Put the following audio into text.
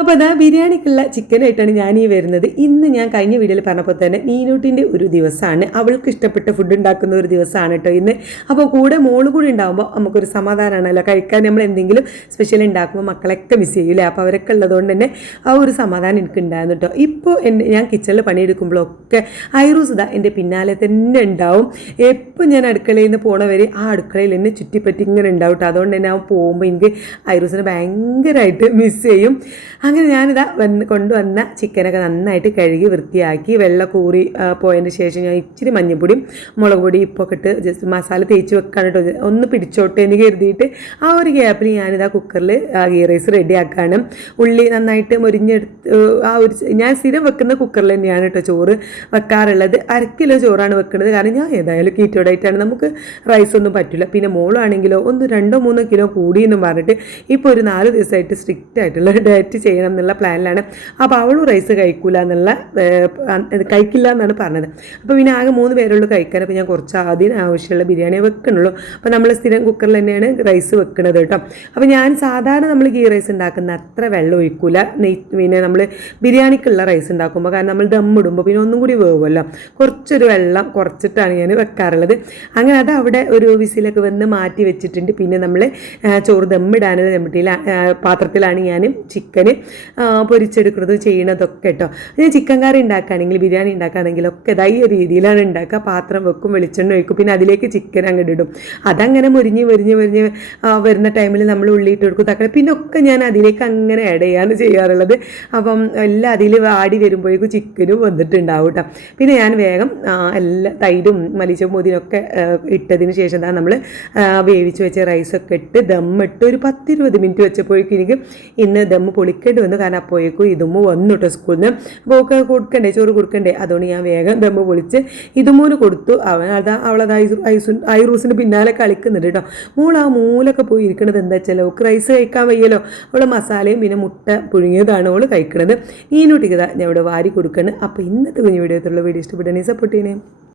അപ്പോൾ അതാ ബിരിയാണിക്കുള്ള ചിക്കനായിട്ടാണ് ഞാൻ ഈ വരുന്നത്. ഇന്ന് ഞാൻ കഴിഞ്ഞ വീഡിയോയിൽ പറഞ്ഞപ്പോൾ തന്നെ നീനൂട്ടിൻ്റെ ഒരു ദിവസമാണ്, അവൾക്ക് ഇഷ്ടപ്പെട്ട ഫുഡ് ഉണ്ടാക്കുന്ന ഒരു ദിവസമാണ് കേട്ടോ ഇന്ന്. അപ്പോൾ കൂടെ മോള് കൂടി ഉണ്ടാകുമ്പോൾ നമുക്കൊരു സമാധാനമാണല്ലോ, കഴിക്കാൻ നമ്മൾ എന്തെങ്കിലും സ്പെഷ്യൽ ഉണ്ടാക്കുമ്പോൾ മക്കളൊക്കെ മിസ് ചെയ്യൂലേ. അപ്പോൾ അവരൊക്കെ ഉള്ളതുകൊണ്ട് തന്നെ ആ ഒരു സമാധാനം എനിക്ക് ഉണ്ടായിരുന്നു കേട്ടോ. ഇപ്പോൾ ഞാൻ കിച്ചണിൽ പണിയെടുക്കുമ്പോഴൊക്കെ ഐറൂസ് ഇതാ എൻ്റെ പിന്നാലെ തന്നെ ഉണ്ടാവും. എപ്പോൾ ഞാൻ അടുക്കളയിൽ നിന്ന് പോണവരെ ആ അടുക്കളയിൽ തന്നെ ചുറ്റിപ്പറ്റി ഇങ്ങനെ ഉണ്ടാവും കേട്ടോ. അതുകൊണ്ട് തന്നെ അവൻ പോകുമ്പോൾ എനിക്ക് ഐറൂസിനെ ഭയങ്കരമായിട്ട് മിസ് ചെയ്യും. അങ്ങനെ ഞാനിതാ കൊണ്ടുവന്ന ചിക്കനൊക്കെ നന്നായിട്ട് കഴുകി വൃത്തിയാക്കി വെള്ള കൂറി പോയതിന് ശേഷം ഞാൻ ഇച്ചിരി മഞ്ഞൾപ്പൊടിയും മുളക് പൊടി ഇപ്പോൾ ഇട്ട് ജസ്റ്റ് മസാല തേച്ച് വെക്കാൻ കേട്ടോ, ഒന്ന് പിടിച്ചോട്ടെ എന്ന് കരുതിയിട്ട് ആ ഒരു ഗ്യാപ്പിൽ ഞാനിതാ കുക്കറിൽ ഗീ റൈസ് റെഡിയാക്കാണ്. ഉള്ളി നന്നായിട്ട് മൊരിഞ്ഞെടുത്ത് ആ ഒരു ഞാൻ സ്ഥിരം വെക്കുന്ന കുക്കറിൽ തന്നെയാണ് കേട്ടോ ചോറ് വെക്കാറുള്ളത്. 1/2 കിലോ ചോറാണ് വെക്കുന്നത്, കാരണം ഞാൻ ഏതായാലും കീറ്റോ ഡയറ്റാണ്, നമുക്ക് റൈസ് ഒന്നും പറ്റില്ല. പിന്നെ മോളാണെങ്കിലോ 2-3 കിലോ കൂടിയെന്നും പറഞ്ഞിട്ട് ഇപ്പോൾ ഒരു 4 ദിവസമായിട്ട് സ്ട്രിക്റ്റ് ആയിട്ടുള്ള ഡയറ്റ് ചെയ്യണം എന്നുള്ള പ്ലാനിലാണ്. അപ്പോൾ അവളും റൈസ് കഴിക്കില്ല എന്നാണ് പറഞ്ഞത്. അപ്പോൾ പിന്നെ ആകെ 3 പേരുള്ളൂ കഴിക്കാൻ. അപ്പോൾ ഞാൻ കുറച്ച് ആദ്യം ആവശ്യമുള്ള ബിരിയാണി വെക്കണുള്ളൂ. അപ്പോൾ നമ്മൾ സ്ഥിരം കുക്കറിൽ തന്നെയാണ് റൈസ് വെക്കുന്നത് കേട്ടോ. അപ്പോൾ ഞാൻ സാധാരണ നമ്മൾ ഗീ റൈസ് ഉണ്ടാക്കുന്ന അത്ര വെള്ളം ഒഴിക്കില്ല, പിന്നെ നമ്മൾ ബിരിയാണിക്കുള്ള റൈസ് ഉണ്ടാക്കുമ്പോൾ, കാരണം നമ്മൾ ദമ്മിടുമ്പോൾ പിന്നെ ഒന്നും കൂടി വേവുമല്ലോ, കുറച്ചൊരു വെള്ളം കുറച്ചിട്ടാണ് ഞാൻ വെക്കാറുള്ളത്. അങ്ങനെ അത് അവിടെ ഒരു വിസിലൊക്കെ വന്ന് മാറ്റി വെച്ചിട്ടുണ്ട്. പിന്നെ നമ്മൾ ചോറ് ദമ്മിടാനുള്ള പാത്രത്തിലാണ് ഞാൻ ചിക്കന് പൊരിച്ചെടുക്കുന്നത് ചെയ്യണതൊക്കെ കേട്ടോ. ഞാൻ ചിക്കൻ കറി ഉണ്ടാക്കുകയാണെങ്കിൽ ബിരിയാണി ഉണ്ടാക്കുകയാണെങ്കിലൊക്കെ ഇതാ ഈ ഒരു രീതിയിലാണ് ഉണ്ടാക്കുക. പാത്രം വെക്കും, വെളിച്ചെണ്ണ ഒഴിക്കും, പിന്നെ അതിലേക്ക് ചിക്കൻ അങ്ങോട്ട് ഇടും. അതങ്ങനെ മുരിഞ്ഞ് വരുന്ന ടൈമിൽ നമ്മൾ ഉള്ളിയിട്ട് കൊടുക്കും, തക്കാളി പിന്നെ ഒക്കെ ഞാൻ അതിലേക്ക് അങ്ങനെ ആഡ് ചെയ്യാണ് ചെയ്യാറുള്ളത്. അപ്പം എല്ലാം അതിൽ വാടി വരുമ്പോഴേക്കും ചിക്കനും വന്നിട്ടുണ്ടാവും കേട്ടോ. പിന്നെ ഞാൻ വേഗം എല്ലാ തൈരും മല്ലിച്ചപ്പും പുതിനൊക്കെ ഇട്ടതിന് ശേഷം എന്താ നമ്മൾ വേവിച്ച് വെച്ച റൈസൊക്കെ ഇട്ട് ദമ്മിട്ട് ഒരു 10-20 മിനിറ്റ് വെച്ചപ്പോഴേക്കും എനിക്ക് ഇന്ന് ദമ്മ് പൊളിക്കേണ്ടി വന്നു. കാരണം അപ്പോഴേക്കും ഇതുമ്മ വന്നു കേട്ടോ സ്കൂളിൽ നിന്ന്. അപ്പോൾ കൊടുക്കണ്ടേ, ചോറ് കൊടുക്കണ്ടേ, അതുകൊണ്ട് ഞാൻ വേഗം ദമ്മ് പൊളിച്ച് ഇതുമൂന്ന് കൊടുത്തു. അവളത് ഐറൂസിൻ്റെ പിന്നാലെ കളിക്കുന്നുണ്ട് കേട്ടോ. മോൾ ആ മൂലൊക്കെ പോയി ഇരിക്കണത് എന്താ വെച്ചാൽ അവൾക്ക് റൈസ് കഴിക്കാൻ വയ്യല്ലോ, അവളെ മസാലയും പിന്നെ മുട്ട പുഴുങ്ങിയതാണ് അവൾ കഴിക്കണത്. നീനൂട്ടിക്കതാ ഞാൻ ഇവിടെ വാരി കൊടുക്കണം. അപ്പോൾ ഇന്നത്തെ കുഞ്ഞു വീഡിയോ വീഡിയോ ഇഷ്ടപ്പെട്ടെങ്കിൽ സപ്പോർട്ട് ചെയ്യണേ.